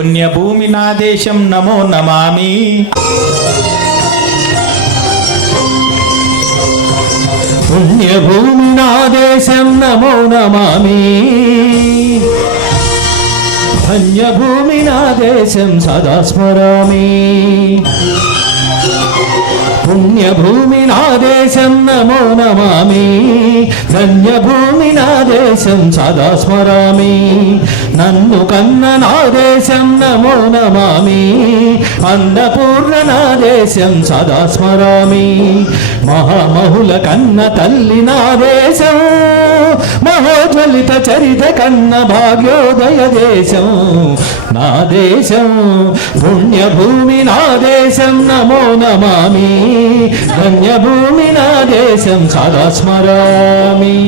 పుణ్యభూమి నా దేశం నమో నమామి. పుణ్యభూమి నా దేశం నమో నమామి. ధన్యభూమి నా దేశం సదా స్మరామి. పుణ్యభూమి నా దేశం నమో నమామి. ధన్యభూమి నా దేశం సదా స్మరామి. నన్ను కన్న నా దేశం నమో నమామి. అన్నపూర్ణ నా దేశం సదా స్మరామి. మహామహుల కన్న తల్లి నా దేశం. మహోజ్వలిత చరిత కన్న భాగ్యోదయ దేశం నా దేశం. పుణ్యభూమి నా దేశం నమో నమామి. ధన్యభూమి నా దేశం సదా స్మరామి.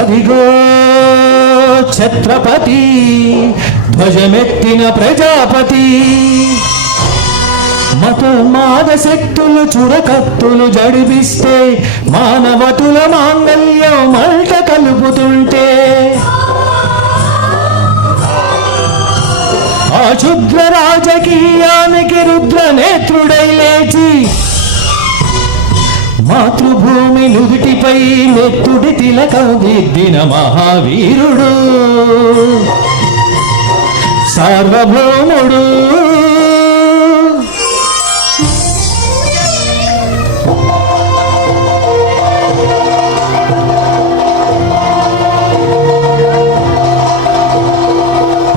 అదిగో ఛత్రపతి ధ్వజమెత్తిన ప్రజాపతి. మతోన్మాద శక్తులు చురకత్తులు జడిపిస్తే మానవతుల మాంగల్యం మల్ట కలుపుతుంటే ఆ క్షుద్ర రాజకీయానికి రుద్ర నేత్రుడై లేచి మాతృభూమి నుదిటిపై నెత్తుడి తిలకం దిద్దిన మహావీరుడు సార్వభౌముడు.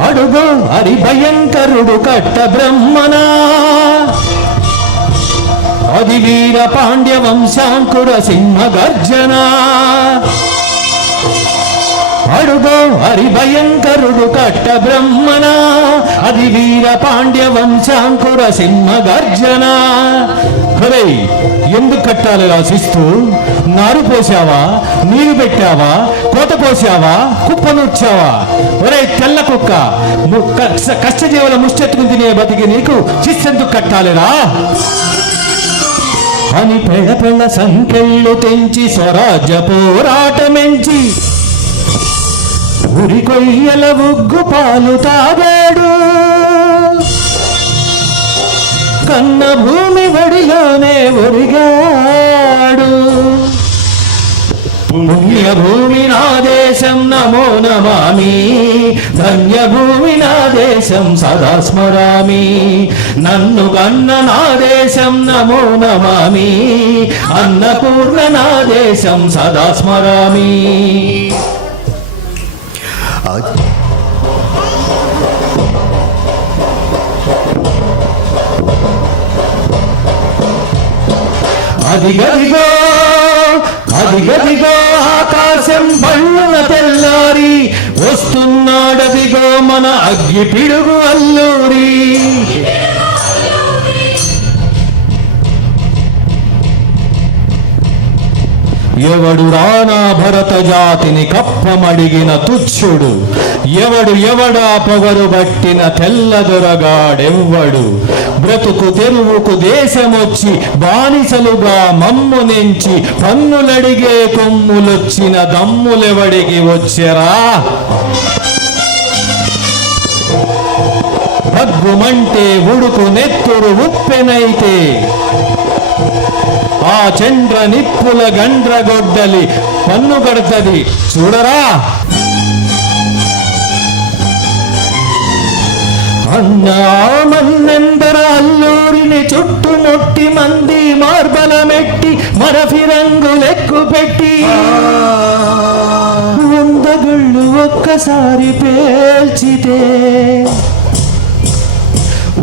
అడుగు హరి భయంకరుడు కట్ట బ్రహ్మనా. అది వీర పాండ్య వంశాంకుర సింహ గర్జన. అడుగో హరి భయంకరుడు కట్ట బ్రహ్మణ. అది వీర పాండ్య వంశాంకుర సింహ గర్జన. హరే ఎందుకు కట్టాలి రాసిస్తూ? నారు పోసావా, నీరు పెట్టావా, కోత కోసావా, కుప్పనొచ్చావా? ఒరే తెల్ల కుక్క, కష్టజీవుల ముష్టెత్తుకుని తినే బతికి నీకు శిస్తెందుకు కట్టాలిరా అని పెళ్ళ పెళ్ళ సంకెళ్ళు తెంచి స్వరాజ్య పోరాటమెంచి ఉరి కొయ్యల ఉగ్గు పాలు తాగాడు. కన్న భూమి వడిలోనే ఒరిగాడు. పుణ్యభూమి నా దేశం నమో నమామి. ధన్యభూమి నా దేశం సదా స్మరామి. నన్ను కన్న నా దేశం నమో నమామి. అన్నపూర్ణ నా దేశం సదా స్మరామి. అదిగదిగో అదిగదిగో ఆకాశం బళ్ళున తెల్లారి వస్తున్నాడదిగో మన అగ్గి పిడుగు అల్లూరి. ఎవడు రానా భరత జాతిని కప్పమడిగిన తుచ్చుడు. ఎవడు ఎవడా పొగరు బట్టిన తెల్లదొరగాడెవ్వడు. బ్రతుకు తెరువుకు దేశమొచ్చి బానిసలుగా మమ్ము నుంచి పన్నులడిగే కొమ్ములొచ్చిన దమ్ములెవడికి వచ్చెరా? భగ్గుమంటే ఉడుకు నెత్తురు ఉప్పెనైతే ఆ చండ్ర నిప్పుల గండ్రగొడ్డలి పన్ను కడుతుంది చూడరా. అన్నామన్నెందర అల్లూరిని చుట్టుముట్టి మంది మార్బలమెట్టి మరఫిరంగులెక్కు పెట్టి వందగుళ్ళు ఒక్కసారి పేల్చితే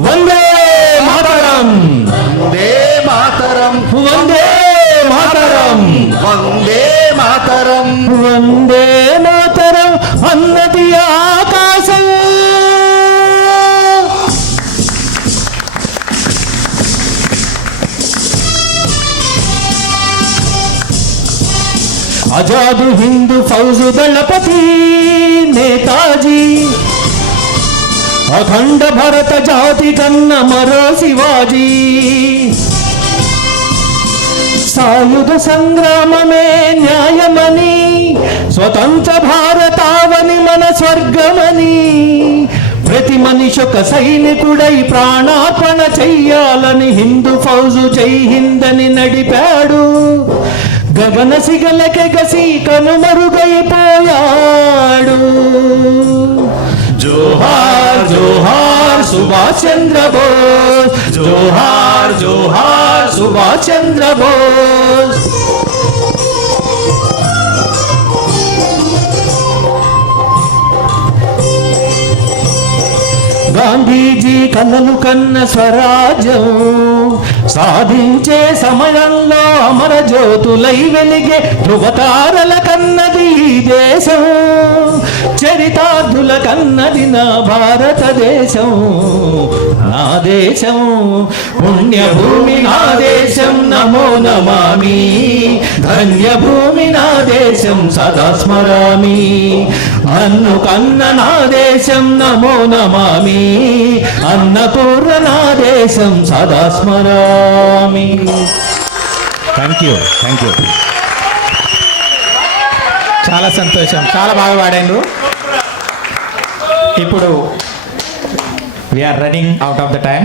వందే మాతరం వందే మాతరం వందే మాతరం వందే మాతరం వందే మాతరం అన్నది ఆకాశం. ఆజాదు హిందూ ఫౌజు దళపతి నేతాజీ. అఖండ భరత జాతి కన్న మరో శివాజీ. సాయుధ సంగ్రామమే న్యాయమని, స్వతంత్ర భారతావని మన స్వర్గమని, ప్రతి మనిషి ఒక సైనికుడై ప్రాణార్పణ చెయ్యాలని హిందూ ఫౌజు జై హింద్ అని నడిపాడు. గగన సిగలకెగసి కనుమరుగైపోయాడు. జోహార్ జోహార్ సుభాష్ చంద్ర బోస్, జోహార్ జోహార్ సుభాష్ చంద్ర బోస్. గాంధీజీ కలలు కన్న స్వరాజ్యం సాధించే సమయంలో అమర జ్యోతులై వెలిగే ధృవతారల కన్నది ఈ దేశం, చరితార్థుల కన్నది నా భారతదేశం. నా దేశం పుణ్యభూమి నా దేశం నమో నమామి, ధన్యభూమి నా దేశం సదా స్మరామి. నన్ను కన్న నా దేశం నమో నమామి, అన్నపూర్ణ నా దేశం సదా స్మరామి. Thank you. చాలా సంతోషం, చాలా బాగా పాడారు. ఇప్పుడు we are running out of the time.